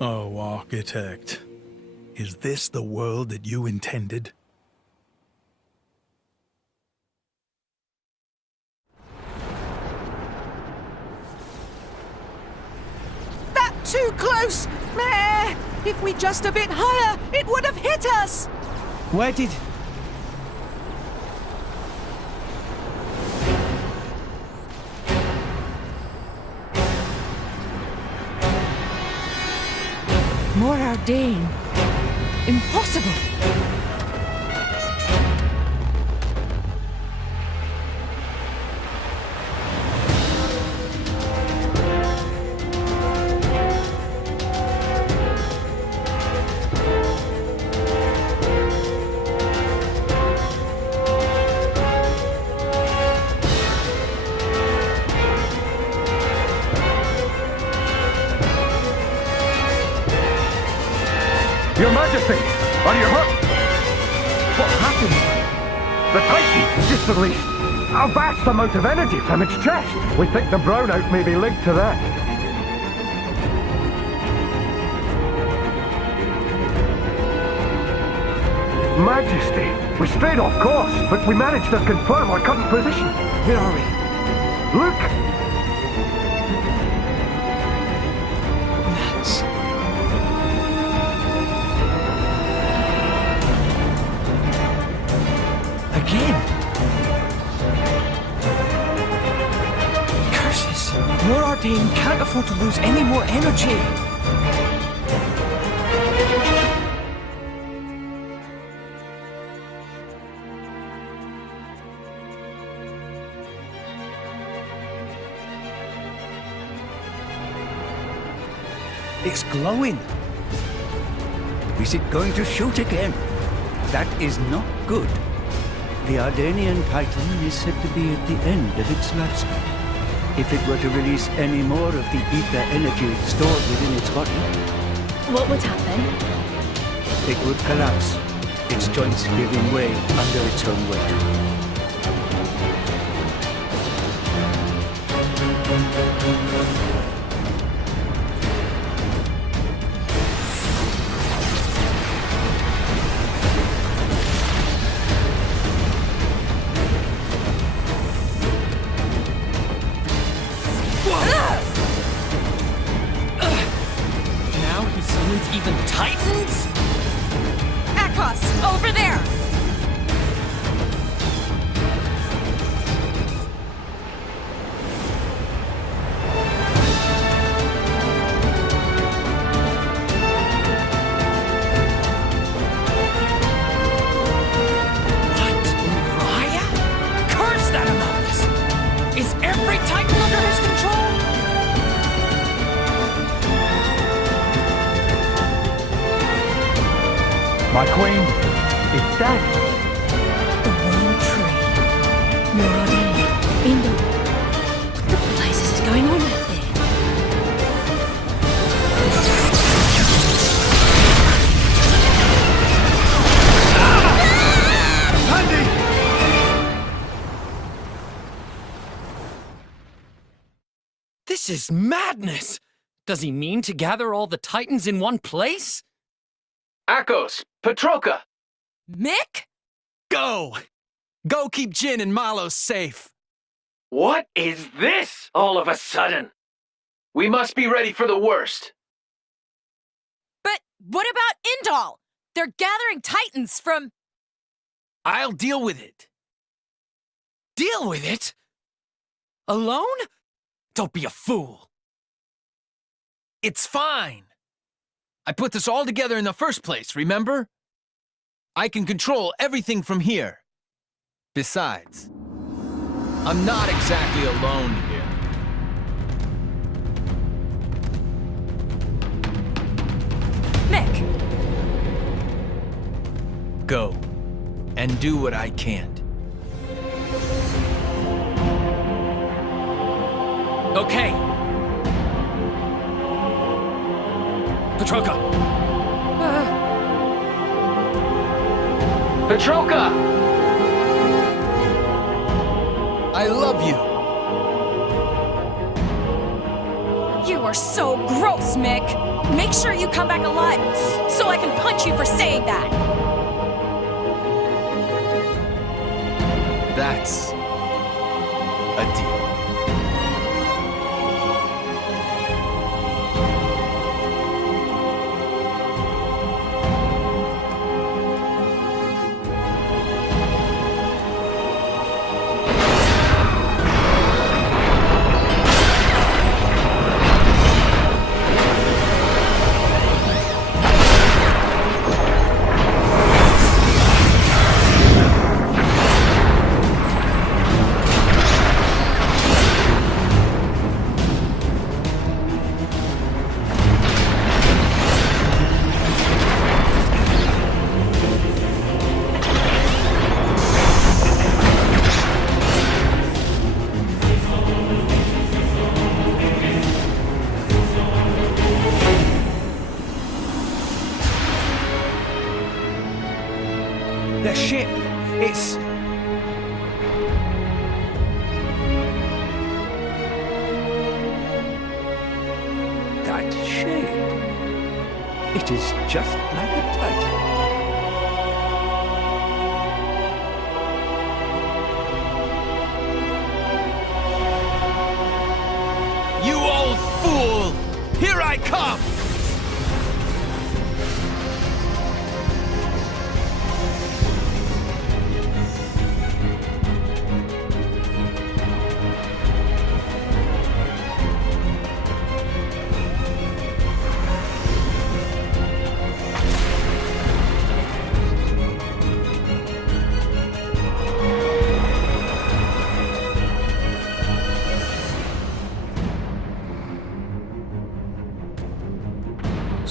Oh, Architect. Is this the world that you intended? That too close! Meh! If we just a bit higher, it would have hit us! Where did... More Ardain. Impossible! Your Majesty, are you hurt? What happened? The Titan just released a vast amount of energy from its chest. We think the brownout may be linked to that. Majesty, we strayed off course, but we managed to confirm our current position. Where are we? Look! Nuts. Again! Curses! More Ardain can't afford to lose any more energy! It's glowing! Is it going to shoot again? That is not good. The Ardanian Titan is said to be at the end of its lifespan. If it were to release any more of the ether energy stored within its body, What would happen? it would collapse, its joints giving way under its own weight. Now he summons even Titans? Akos, over there! What? Raya? Curse that among us! Is every Titan under his control? My queen is dead. The World Tree. Marauding. Indo. What the blazes is going on out there? This is madness! Does he mean to gather all the Titans in one place? Akos, Petroka! Mick? Go! Go keep Jin and Malos safe! What is this all of a sudden? We must be ready for the worst. But what about Indal? They're gathering Titans from... I'll deal with it. Deal with it? Alone? Don't be a fool. It's fine. I put this all together in the first place, remember? I can control everything from here. Besides, I'm not exactly alone here. Mick! Go, and do what I can't. Okay. Petroka! Petroka! I love you. You You're so gross, Mick. Make sure you come back alive so I can punch you for saying that. That's a deal. The ship, it's... That shape. It is just like a titan. You old fool! Here I come!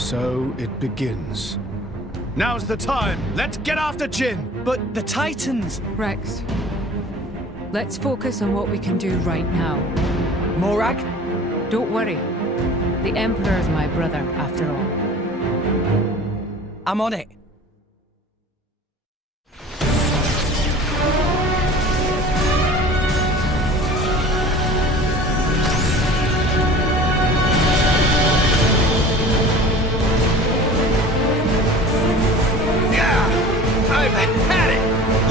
So it begins. Now's the time! Let's get after Jin! But the Titans... Rex, let's focus on what we can do right now. Morag? Don't worry. The Emperor's my brother, after all. I'm on it. I've had it!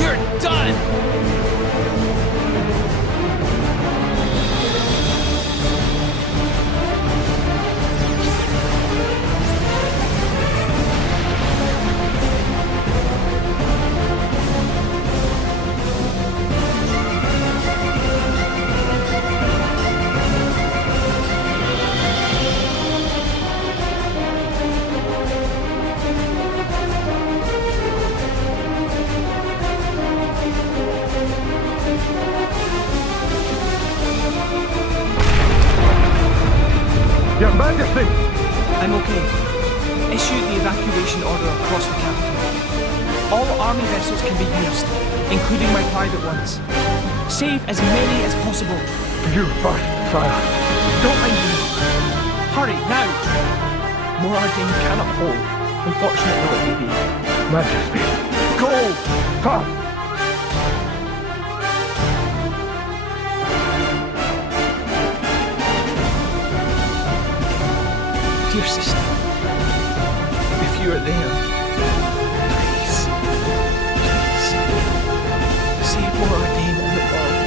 You're done! Your Majesty! I'm okay. Issue the evacuation order across the capital. All army vessels can be used, including my private ones. Save as many as possible. You first, sire. Don't mind me. Hurry, now! Moradin cannot hold, unfortunate though it may be. Majesty. Go! Fast! Dear sister, if you are there, please, save Moradin and the world.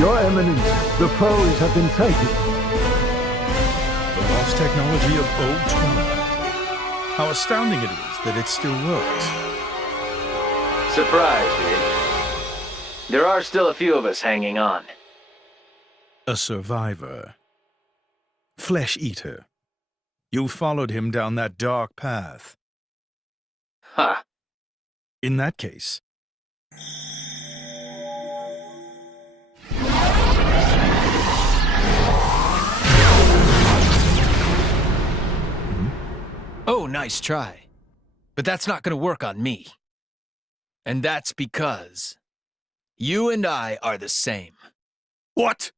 Your Eminence, the foes have been sighted. The lost technology of old trauma. How astounding it is that it still works. Surprised, eh? There are still a few of us hanging on. A survivor. Flesh eater. You followed him down that dark path. Ha! In that case, Oh, nice try. But that's not gonna work on me. And that's because you and I are the same. what?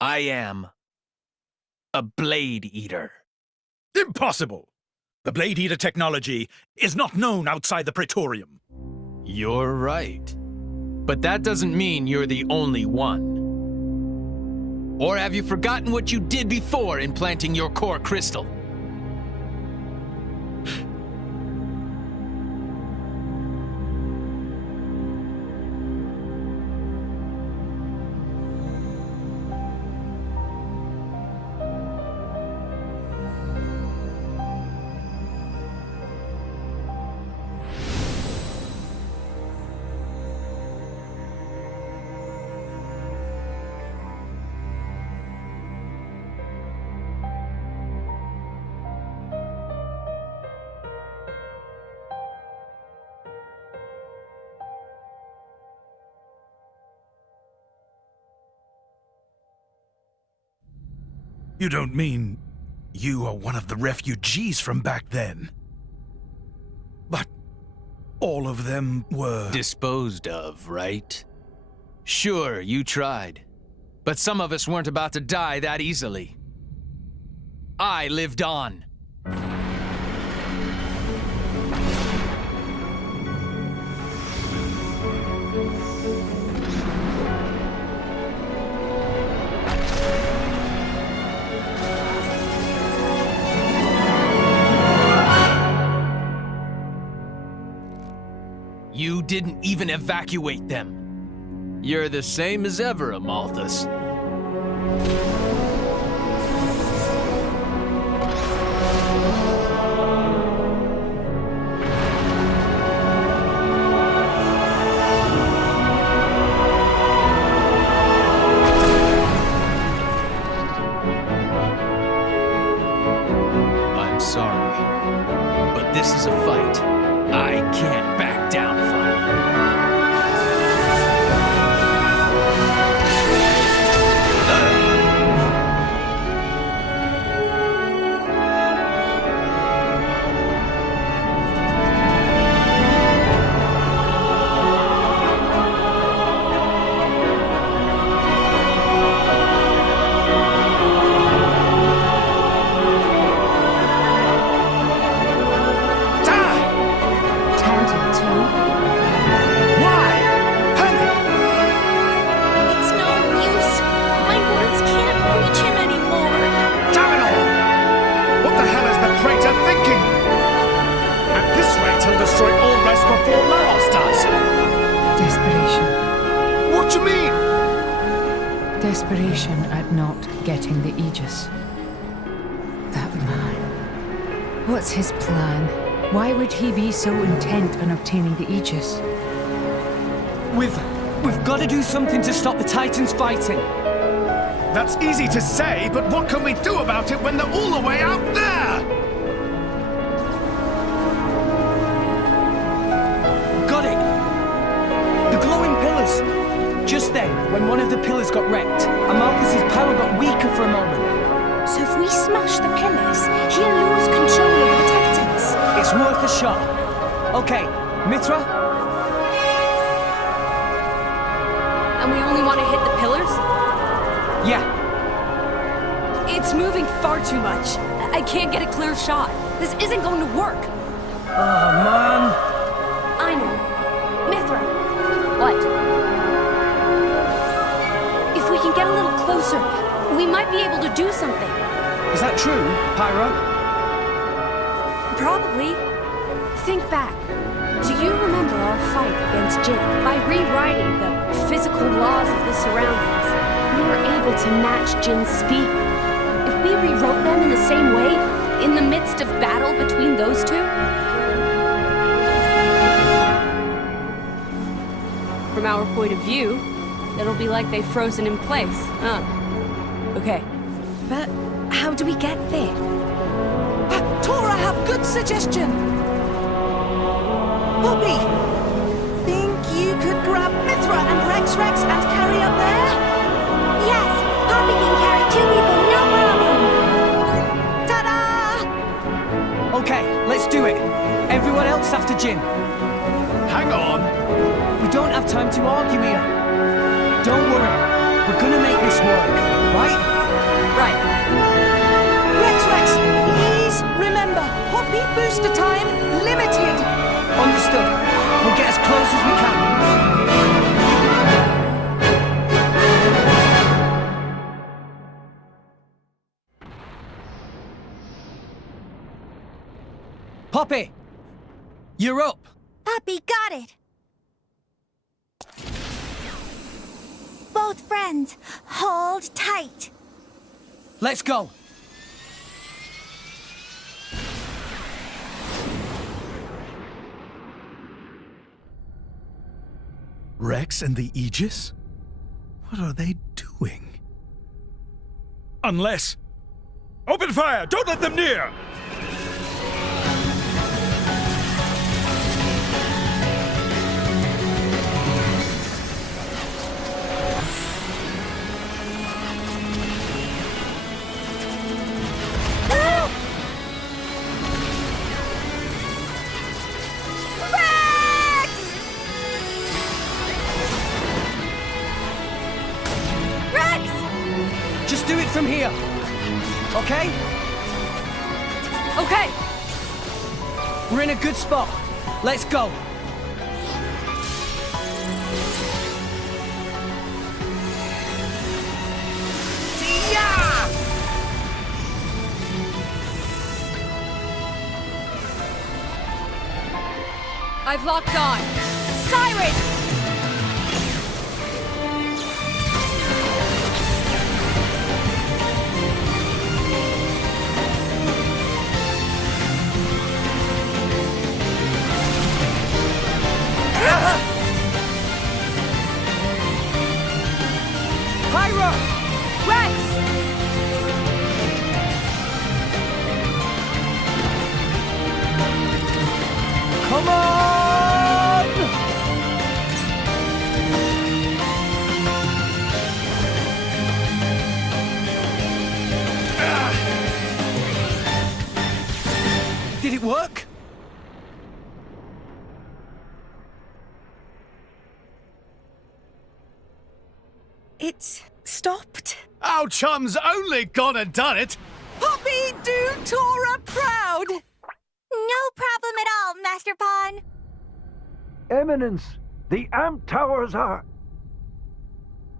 I am a blade eater. Impossible! The Blade Eater technology is not known outside the Praetorium. You're right. But that doesn't mean you're the only one. Or have you forgotten what you did before implanting your core crystal? You don't mean you are one of the refugees from back then? But all of them were... Disposed of, right? Sure, you tried. But some of us weren't about to die that easily. I lived on. You didn't even evacuate them. You're the same as ever, Amalthus. I'm sorry, but this is a fight I can't back down from. Desperation at not getting the Aegis. That man. What's his plan? Why would he be so intent on obtaining the Aegis? We've got to do something to stop the Titans fighting. That's easy to say, but what can we do about it when they're all the way out there? Got it! The glowing pillars! Just then, when one of the pillars got wrecked, Amalthus's power got weaker for a moment. So if we smash the pillars, he'll lose control of the Titans. It's worth a shot. Okay, Mithra? And we only want to hit the pillars? Yeah. It's moving far too much. I can't get a clear shot. This isn't going to work. Oh, man. I know. Mithra. What? If we can get a little closer, we might be able to do something. Is that true, Pyro? Probably. Think back. Do you remember our fight against Jin? By rewriting the physical laws of the surroundings, we were able to match Jin's speed. If we rewrote them in the same way, in the midst of battle between those two... From our point of view, it'll be like they've frozen in place, huh? Okay. But how do we get there? Tora, have good suggestion! Poppy! Think you could grab Mithra and Rex and carry up there? Yes, Poppy can carry 2 people, no problem! Ta-da! Okay, let's do it. Everyone else after Jin. Hang on. We don't have time to argue here. Don't worry. We're gonna make this work, right? Right. Rex, please remember, Poppy close as we can. Poppy! You're up! Poppy got it! Both friends, hold tight. Let's go! Rex and the Aegis? What are they doing? Unless... Open fire! Don't let them near! Just do it from here. Okay? Okay. We're in a good spot. Let's go. I've locked on. Siren! Pyra! Rex! Come on! Did it work? It's stopped. Our chum's only gone and done it. Poppy, do Tora proud. No problem at all, Master Pawn. Eminence, the amp towers are...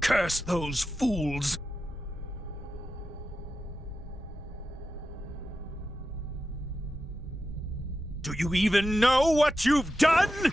Curse those fools! Do you even know what you've done?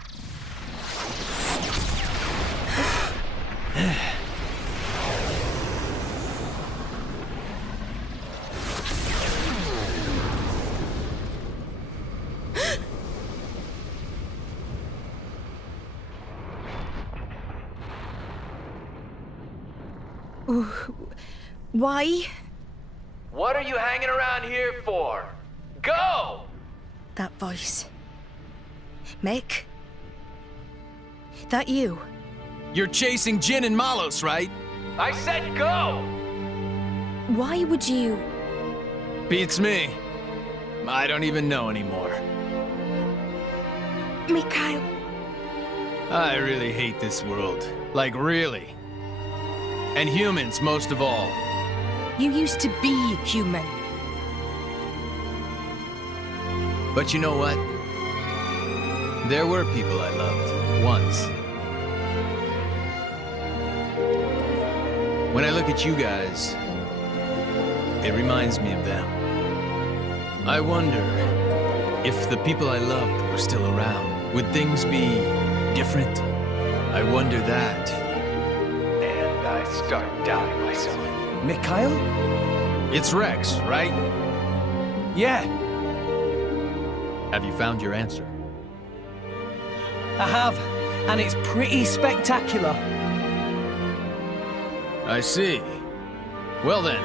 Why? What are you hanging around here for? Go! That voice. Mick? That you? You're chasing Jin and Malos, right? I said go! Why would you? Beats me. I don't even know anymore. Mikhail. I really hate this world. Like, really. And humans, most of all. You used to be human. But you know what? There were people I loved, once. When I look at you guys, it reminds me of them. I wonder if the people I loved were still around. Would things be different? I wonder that. And I start doubting myself. Mikhail? It's Rex, right? Yeah, Have you found your answer? I have. And it's pretty spectacular. I see. Well then,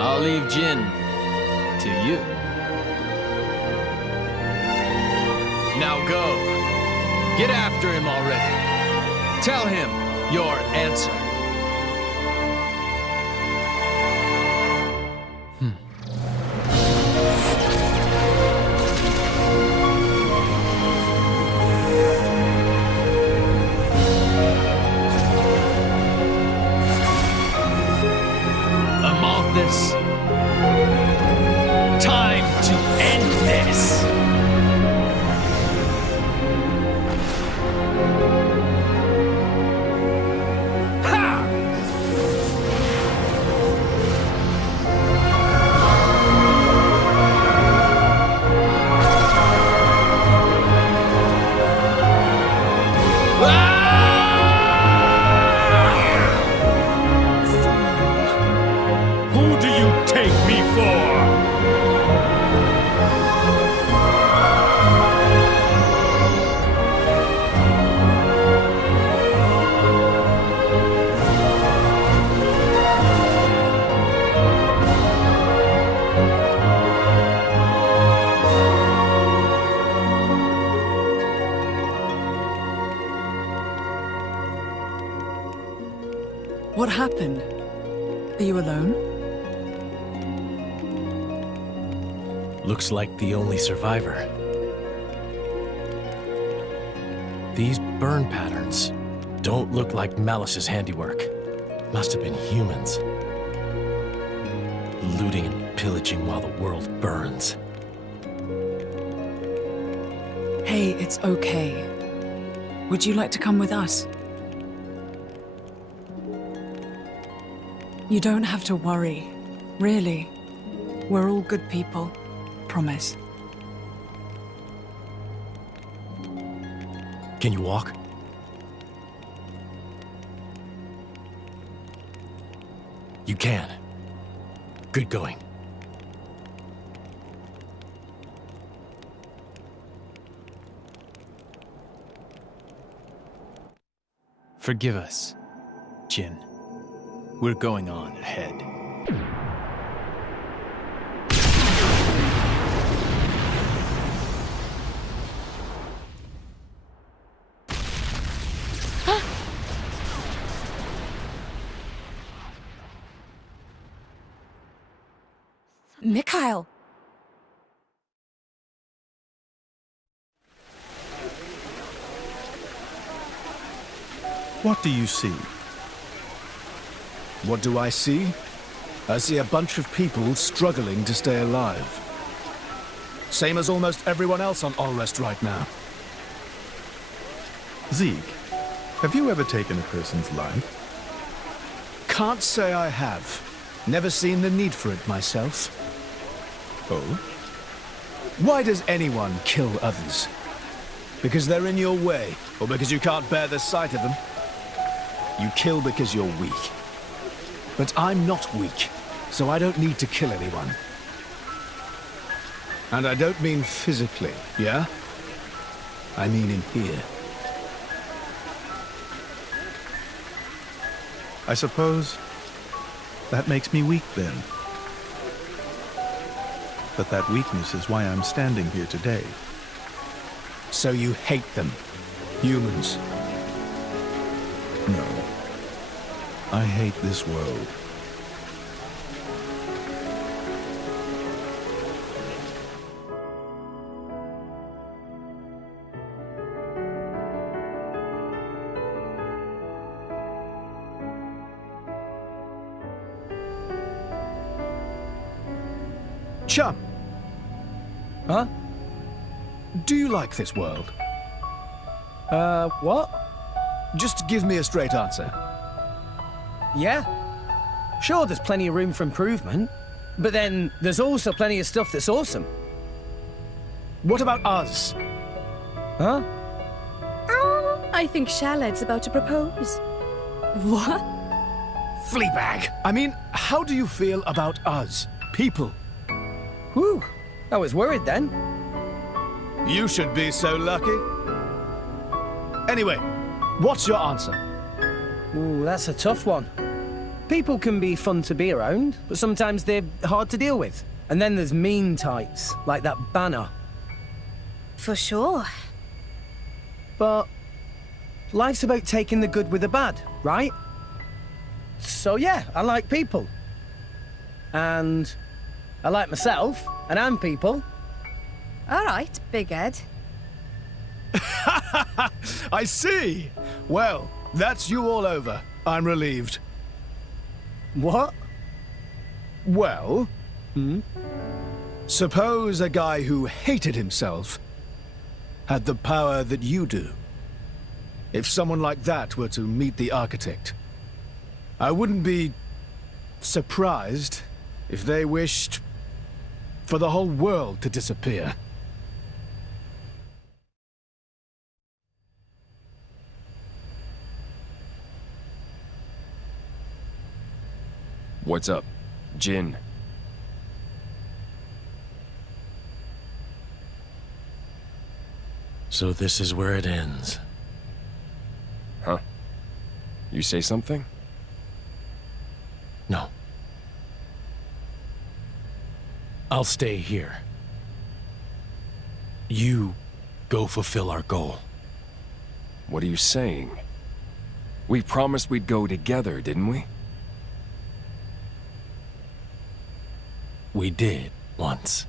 I'll leave Jin to you. Now go. Get after him already. Tell him your answer. This. Time to end this! happened? Are you alone? Looks like the only survivor. These burn patterns don't look like Malice's handiwork. Must have been humans. Looting and pillaging while the world burns. Hey, it's okay. Would you like to come with us? You don't have to worry. Really. We're all good people. Promise. Can you walk? You can. Good going. Forgive us, Jin. We're going on ahead. Mikhail! What do you see? What do I see? I see a bunch of people struggling to stay alive. Same as almost everyone else on Allrest right now. Zeke, have you ever taken a person's life? Can't say I have. Never seen the need for it myself. Oh? Why does anyone kill others? Because they're in your way, or because you can't bear the sight of them? You kill because you're weak. But I'm not weak, so I don't need to kill anyone. And I don't mean physically, yeah? I mean in here. I suppose that makes me weak then. But that weakness is why I'm standing here today. So you hate them, humans? No. I hate this world. Chum! Huh? Do you like this world? What? Just give me a straight answer. Yeah. Sure, there's plenty of room for improvement, but then there's also plenty of stuff that's awesome. What about us? Huh? I think Shaled's about to propose. What? Fleabag! I mean, how do you feel about us, people? Whew. I was worried then. You should be so lucky. Anyway, what's your answer? Ooh, that's a tough one. People can be fun to be around, but sometimes they're hard to deal with. And then there's mean types, like that Banner. For sure. But life's about taking the good with the bad, right? So yeah, I like people. And I like myself, and I'm people. All right, Big Ed. I see! Well, that's you all over. I'm relieved. What? Well, suppose a guy who hated himself had the power that you do. If someone like that were to meet the architect, I wouldn't be surprised if they wished for the whole world to disappear. What's up, Jin? So this is where it ends. Huh? You say something? No. I'll stay here. You go fulfill our goal. What are you saying? We promised we'd go together, didn't we? We did once.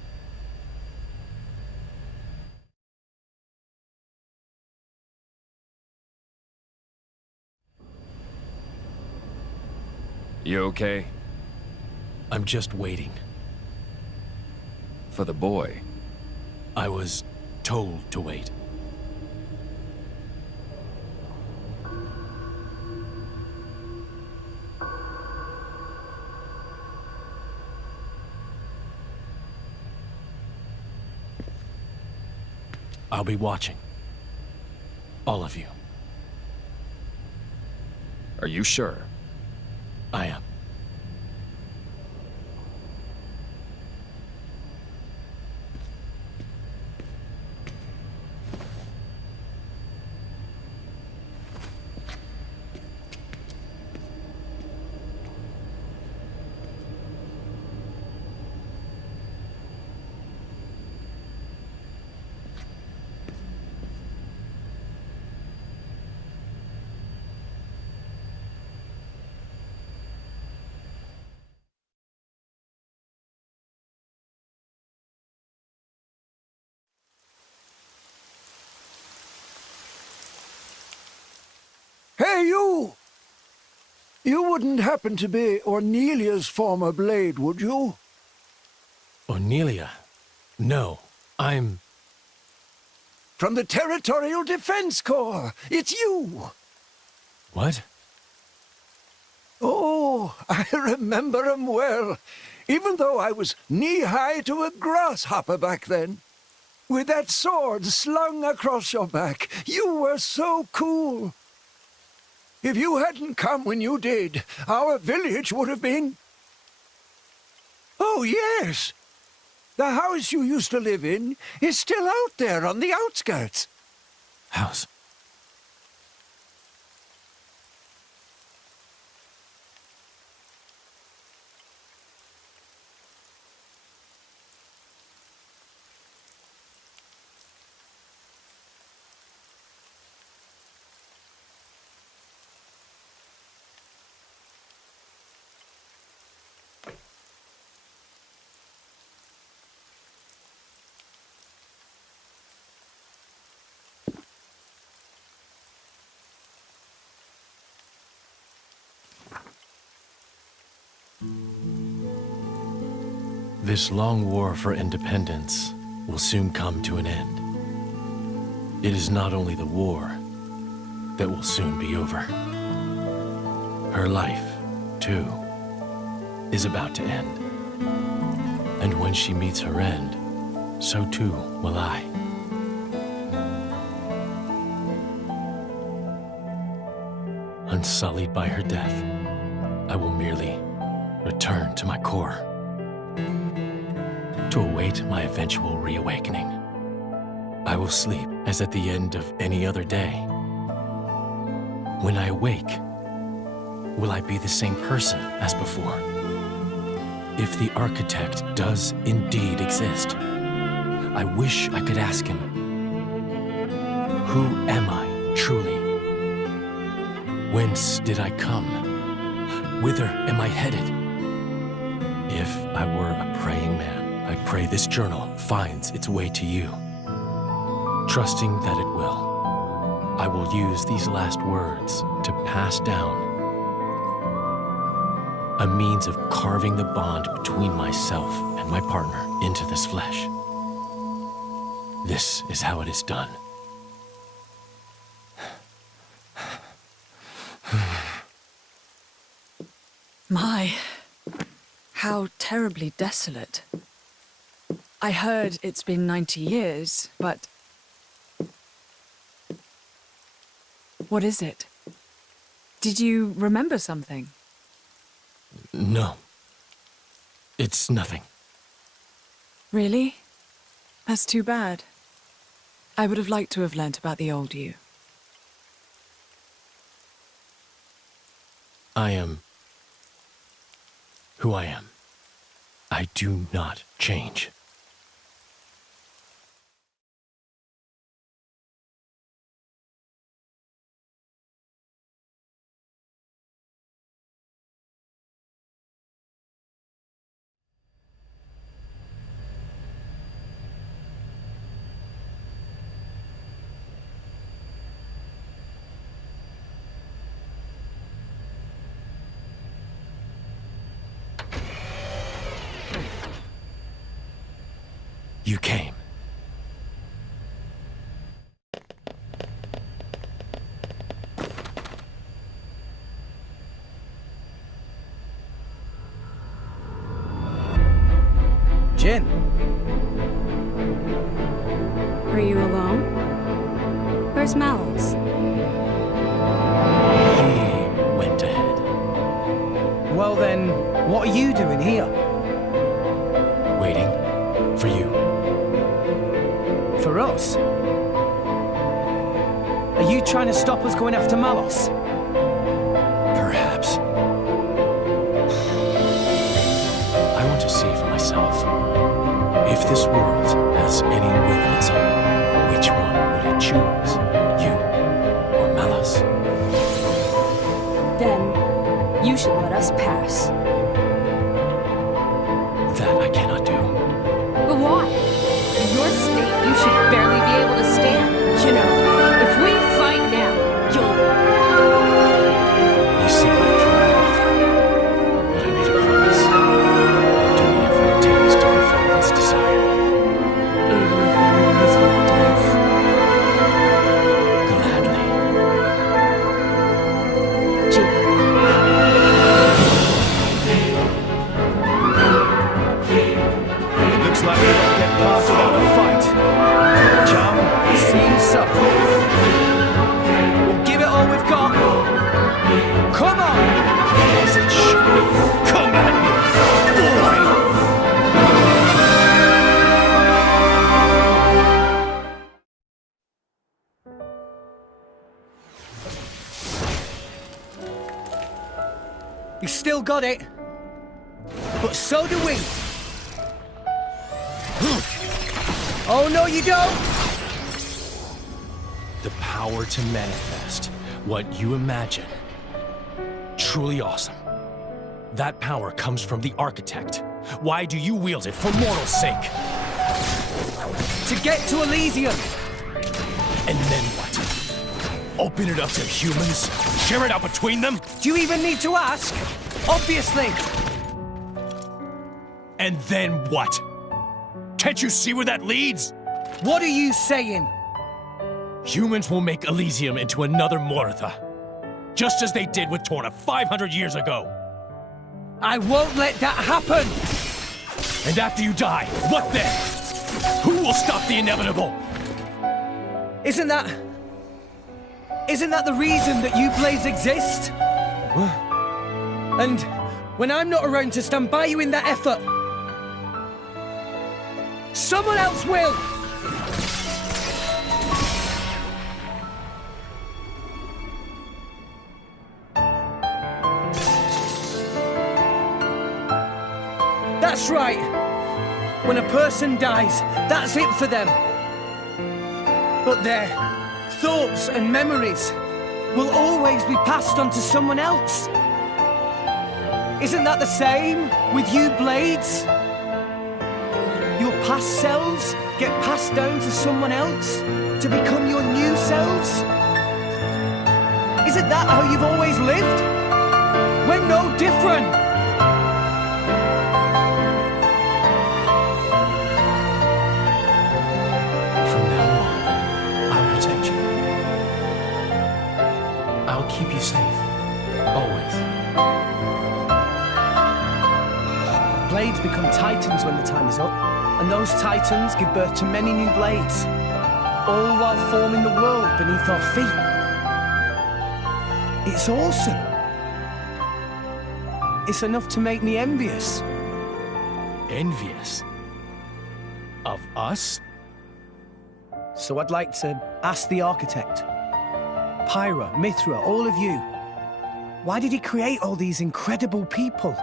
You okay? I'm just waiting. For the boy. I was told to wait. I'll be watching. All of you. Are you sure? I am. Hey, you! You wouldn't happen to be Ornelia's former blade, would you? Ornelia? No, I'm... From the Territorial Defense Corps! It's you! What? Oh, I remember 'em well. Even though I was knee-high to a grasshopper back then. With that sword slung across your back, you were so cool. If you hadn't come when you did, our village would have been... Oh, yes! The house you used to live in is still out there on the outskirts. House? This long war for independence will soon come to an end. It is not only the war that will soon be over. Her life, too, is about to end. And when she meets her end, so too will I. Unsullied by her death, I will merely return to my core, to await my eventual reawakening. I will sleep as at the end of any other day. When I awake, will I be the same person as before? If the architect does indeed exist, I wish I could ask him, who am I truly? Whence did I come? Whither am I headed? If I were a praying man, I pray this journal finds its way to you. Trusting that it will, I will use these last words to pass down a means of carving the bond between myself and my partner into this flesh. This is how it is done. My, how terribly desolate. I heard it's been 90 years, but... What is it? Did you remember something? No. It's nothing. Really? That's too bad. I would have liked to have learnt about the old you. I am who I am. I do not change. You came. Jin. Are you alone? Where's Mal's? He went ahead. Well then, what are you doing here? Waiting for you. For us? Are you trying to stop us going after Malos? Perhaps. I want to see for myself. If this world has any will of its own, which one would it choose? You or Malos? Then, you should let us pass. That I cannot do. But why? In your state, you should barely be able to stand. You know, if we fight now, you'll... You see what I tried, but I made a promise. I'll do whatever it takes to fulfill this desire. Even if it means your death. Gladly. Looks like we won't get past without a fight. Chum, seems so. We'll give it all we've got. Come on! As it should be. Come at me, boy! You still got it. But so do we. Oh, no, you don't! The power to manifest what you imagine. Truly awesome. That power comes from the architect. Why do you wield it for mortal sake? To get to Elysium! And then what? Open it up to humans? Share it out between them? Do you even need to ask? Obviously! And then what? Can't you see where that leads? What are you saying? Humans will make Elysium into another Moritha. Just as they did with Tora 500 years ago. I won't let that happen! And after you die, what then? Who will stop the inevitable? Isn't that the reason that you blades exist? And when I'm not around to stand by you in that effort, someone else will! That's right. When a person dies, that's it for them. But their thoughts and memories will always be passed on to someone else. Isn't that the same with you blades? Your past selves get passed down to someone else to become your new selves? Isn't that how you've always lived? We're no different. From now on, I'll protect you. I'll keep you safe. Always. Blades become titans when the time is up, and those titans give birth to many new blades, all while forming the world beneath our feet. It's awesome. It's enough to make me envious. Envious? Of us? So I'd like to ask the architect, Pyra, Mithra, all of you, why did he create all these incredible people?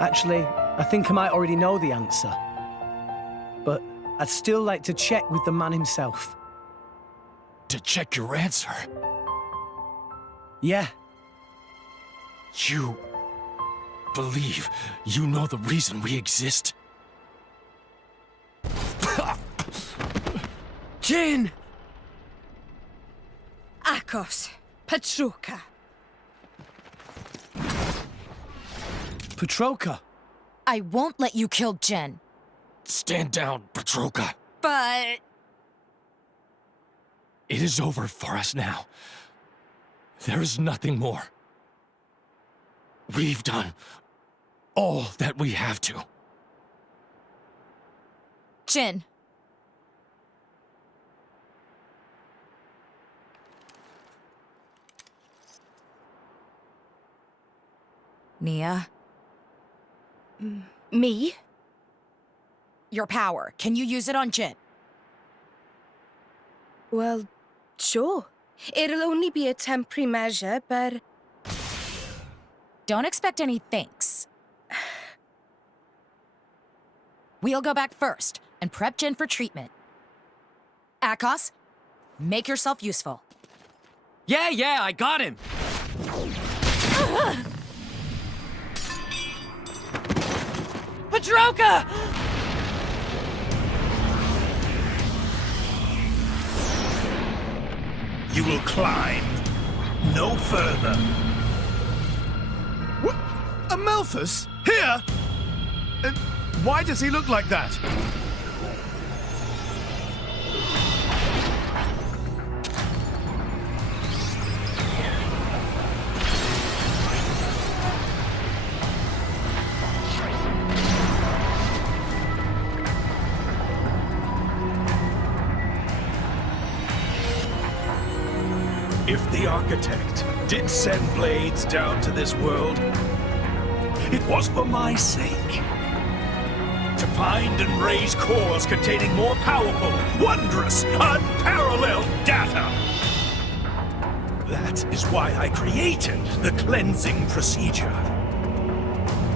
Actually, I think I might already know the answer. But I'd still like to check with the man himself. To check your answer? Yeah. You believe you know the reason we exist? Jin! Akos, Patroka. Petroka. I won't let you kill Jen. Stand down, Petroka. But... It is over for us now. There is nothing more. We've done all that we have to. Jin. Nia? Me? Your power. Can you use it on Jin? Well, sure. It'll only be a temporary measure, but... Don't expect any thanks. We'll go back first and prep Jin for treatment. Akos, make yourself useful. Yeah, I got him. Pedroka! You will climb no further. What? Amalthus? Here? Why does he look like that? If the Architect did send blades down to this world, it was for my sake. To find and raise cores containing more powerful, wondrous, unparalleled data. That is why I created the cleansing procedure.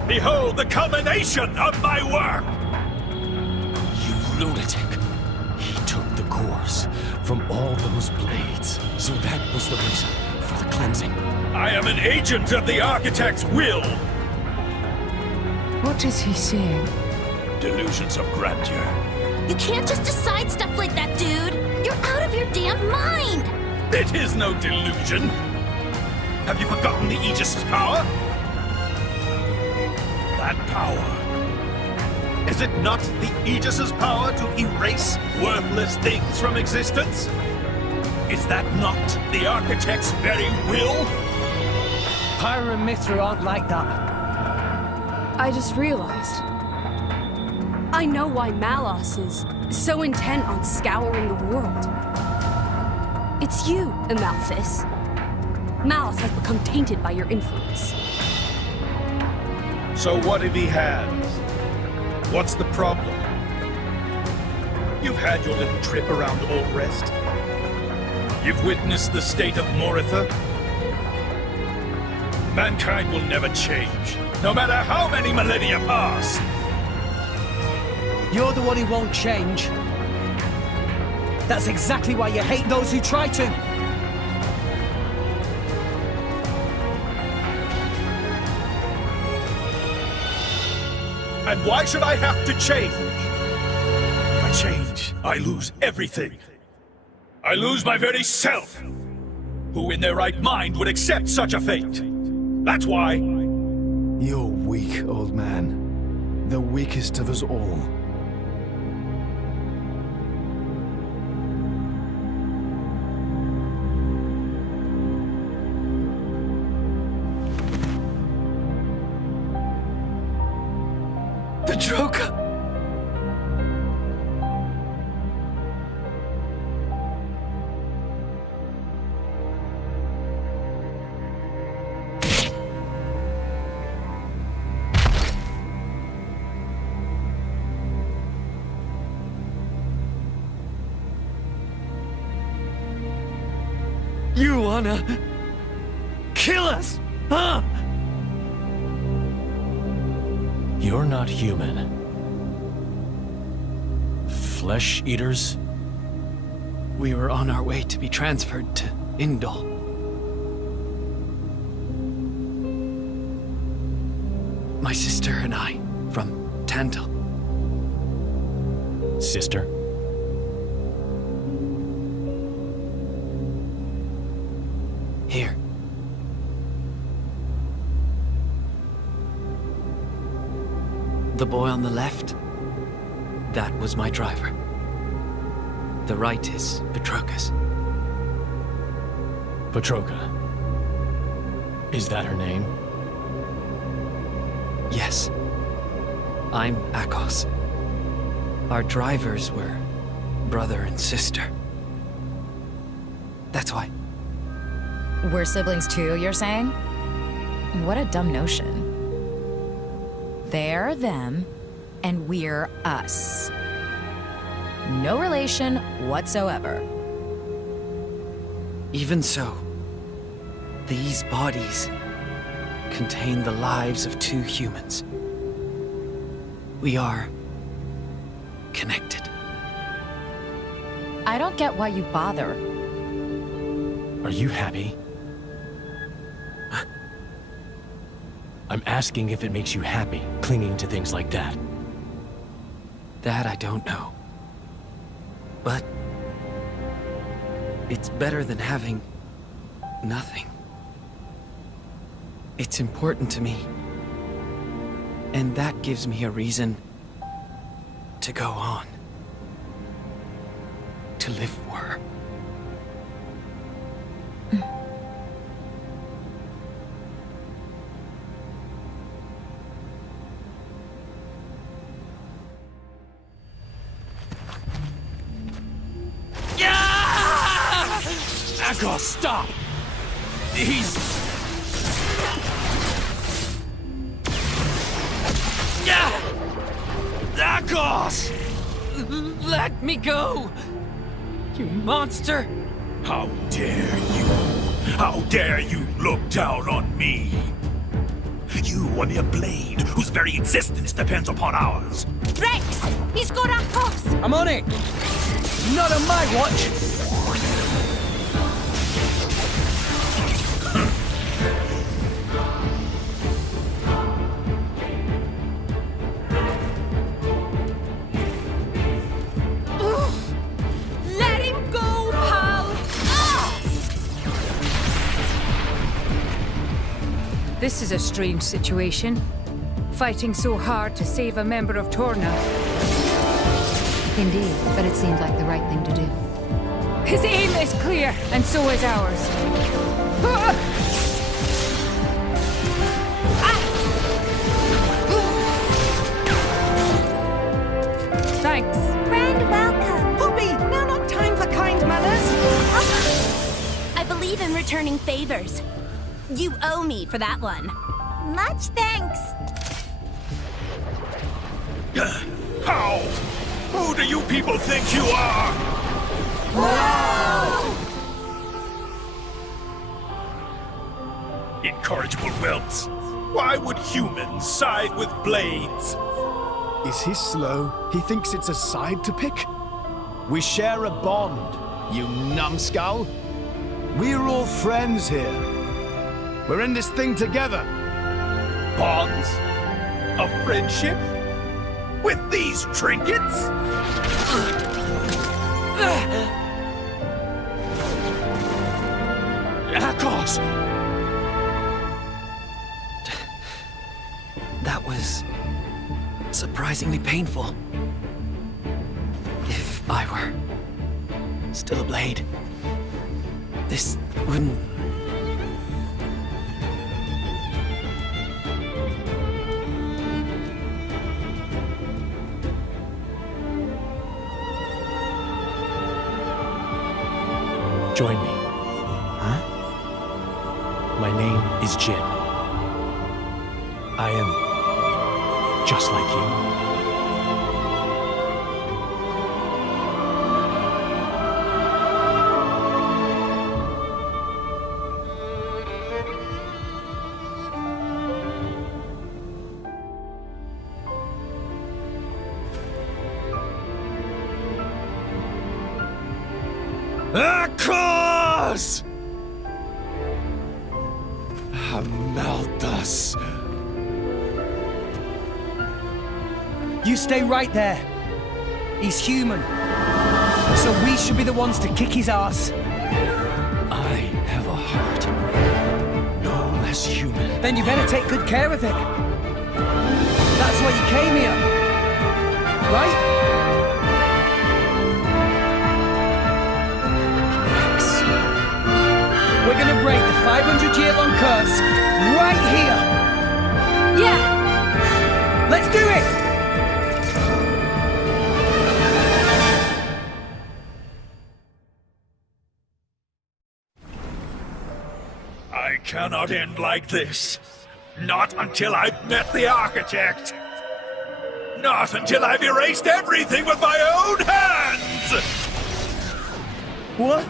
Behold the culmination of my work! You lunatic. He took the cores from all those blades. So that was the reason for the cleansing. I am an agent of the Architect's will. What is he seeing? Delusions of grandeur. You can't just decide stuff like that, dude! You're out of your damn mind! It is no delusion. Have you forgotten the Aegis's power? That power. Is it not the Aegis's power to erase worthless things from existence? Is that not the Architect's very will? Pyra and Mithra aren't like that. I just realized. I know why Malos is so intent on scouring the world. It's you, Amalthus. Malos has become tainted by your influence. So what if he has? What's the problem? You've had your little trip around Allrest. You've witnessed the state of Moritha. Mankind will never change, no matter how many millennia pass. You're the one who won't change. That's exactly why you hate those who try to. And why should I have to change? If I change, I lose everything. I lose my very self. Who in their right mind would accept such a fate? That's why. You're weak, old man. The weakest of us all. Petroka! You wanna kill us, huh? You're not human. Flesh eaters? We were on our way to be transferred to Indol. My sister and I, from Tantal. Sister? Here. The boy on the left, That was my driver. The right is Petroka's. Petroka. Is that her name? Yes. I'm Akos. Our drivers were brother and sister. That's why. We're siblings too, you're saying? What a dumb notion. They're them, and we're us. No relation whatsoever. Even so, these bodies contain the lives of two humans. We are connected. I don't get why you bother. Are you happy? I'm asking if it makes you happy, clinging to things like that. That I don't know. But it's better than having nothing. It's important to me. And that gives me a reason to go on. To live for her. Akos, stop! He's... Akos! Let me go! You monster! How dare you? How dare you look down on me? You, a mere blade, whose very existence depends upon ours. Rex! He's got Akos! I'm on it! Not on my watch! Let him go, pal! This is a strange situation. Fighting so hard to save a member of Torna. Indeed, but it seemed like the right thing to do. His aim is clear, and so is ours. Thanks. Grand welcome! Poppy, now not time for kind manners. I believe in returning favors. You owe me for that one. Much thanks. How? Who do you people think you are? Whoa! Incorrigible whelps. Why would humans side with blades? Is he slow? He thinks it's a side to pick? We share a bond, you numbskull. We're all friends here. We're in this thing together. Bonds? A friendship? With these trinkets? Akos! That was surprisingly painful. If I were still a blade, this wouldn't... Join me. Huh? My name is Jin. I am just like you. Akos! Amalthus. You stay right there. He's human. So we should be the ones to kick his ass. I have a heart. No less human. Then you better take good care of it. That's why you came here. Right? 500-year-long curse right here. Yeah! Let's do it! I cannot end like this. Not until I've met the architect. Not until I've erased everything with my own hands! What?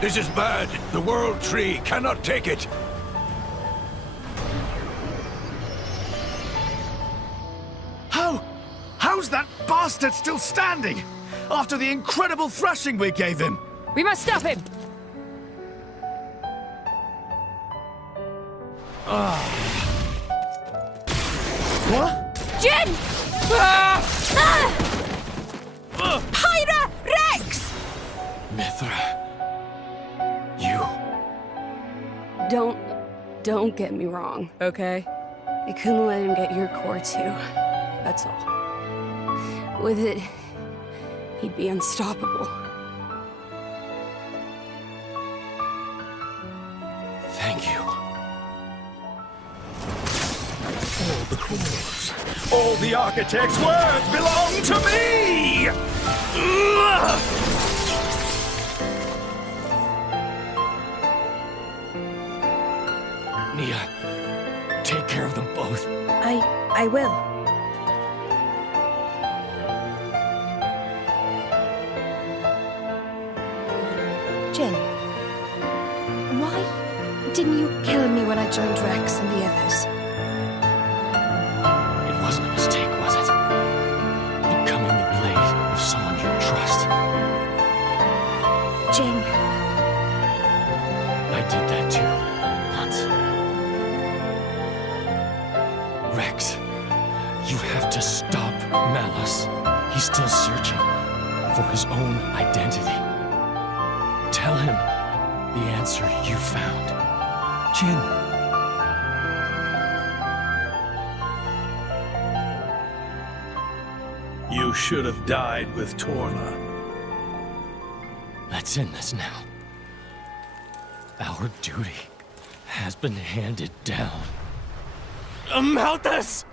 This is bad. The World Tree cannot take it. How's that bastard still standing? After the incredible thrashing we gave him? We must stop him! What? Jin! Pyra! Rex! Mithra. You. Don't get me wrong, okay? I couldn't let him get your core too. That's all. With it, he'd be unstoppable. Thank you. All the cores, all the architect's words belong to me! Nia, take care of them both. I will. Jin, why didn't you kill me when I joined Rex and the others? It wasn't a mistake, was it? Becoming the blade of someone you trust. Jin. I did that too, once. Rex, you have to stop Malus. He's still searching for his own identity. Tell him the answer you found. Jin. You should have died with Torna. Let's end this now. Our duty has been handed down. Malthus!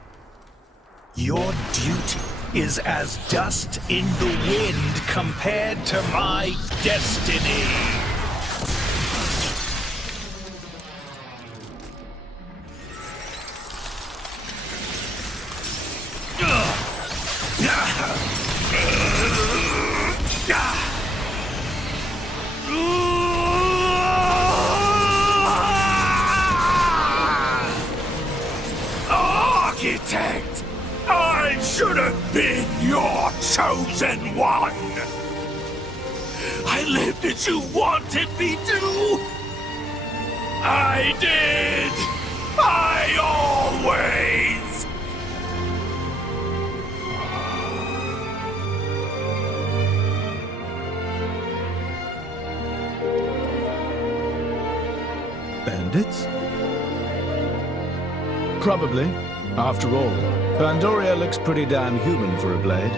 Your duty is as dust in the wind compared to my destiny. Architect! I should have been your chosen one! I lived as you wanted me to! I did! I always! Bandits? Probably. After all, Pandoria looks pretty damn human for a blade.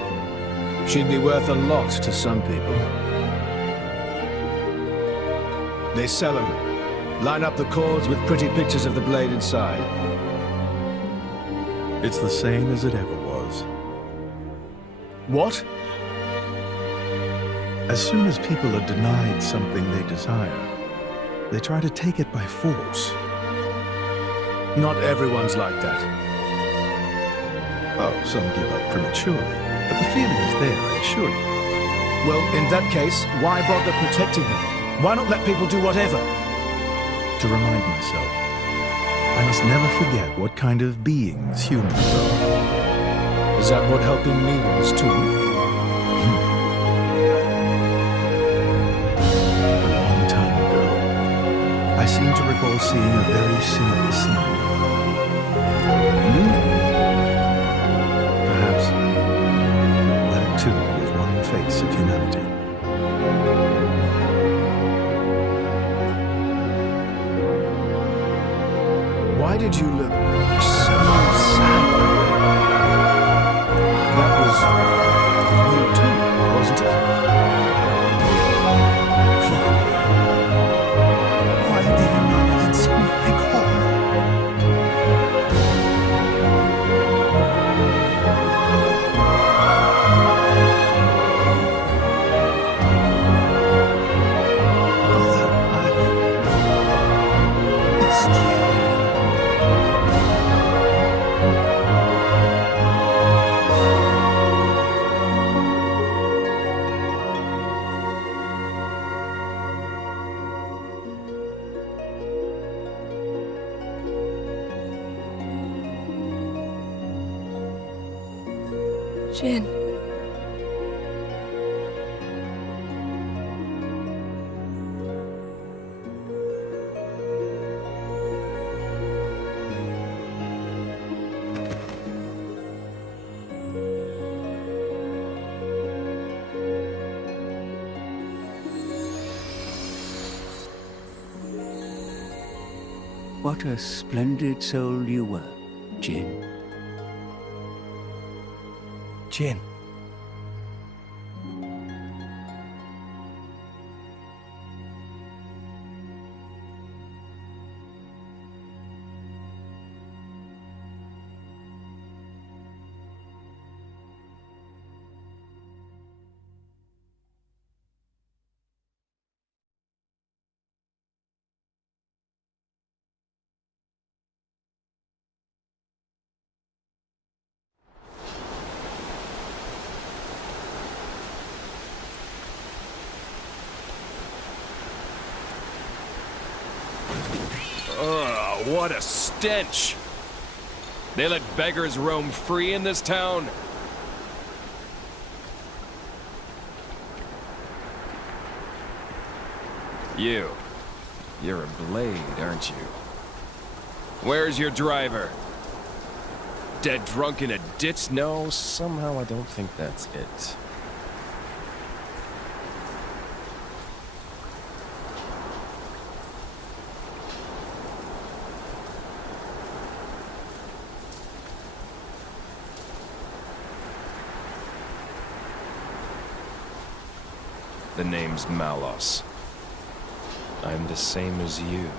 She'd be worth a lot to some people. They sell them. Line up the cords with pretty pictures of the blade inside. It's the same as it ever was. What? As soon as people are denied something they desire, they try to take it by force. Not everyone's like that. Oh, some give up prematurely, but the feeling is there, I assure you. Well, in that case, why bother protecting them? Why not let people do whatever? To remind myself, I must never forget what kind of beings humans are. Is that what helping me was, too? A long time ago, I seem to recall seeing a very similar scene. Perhaps that too is one face of humanity. Why did you look so sad? That was you too, wasn't it? Father, why do you not answer my call? Jin. What a splendid soul you were, Jin. Jin. Ugh, what a stench! They let beggars roam free in this town? You're a blade, aren't you? Where's your driver? Dead drunk in a ditch? No, somehow I don't think that's it. The name's Malos. I'm the same as you.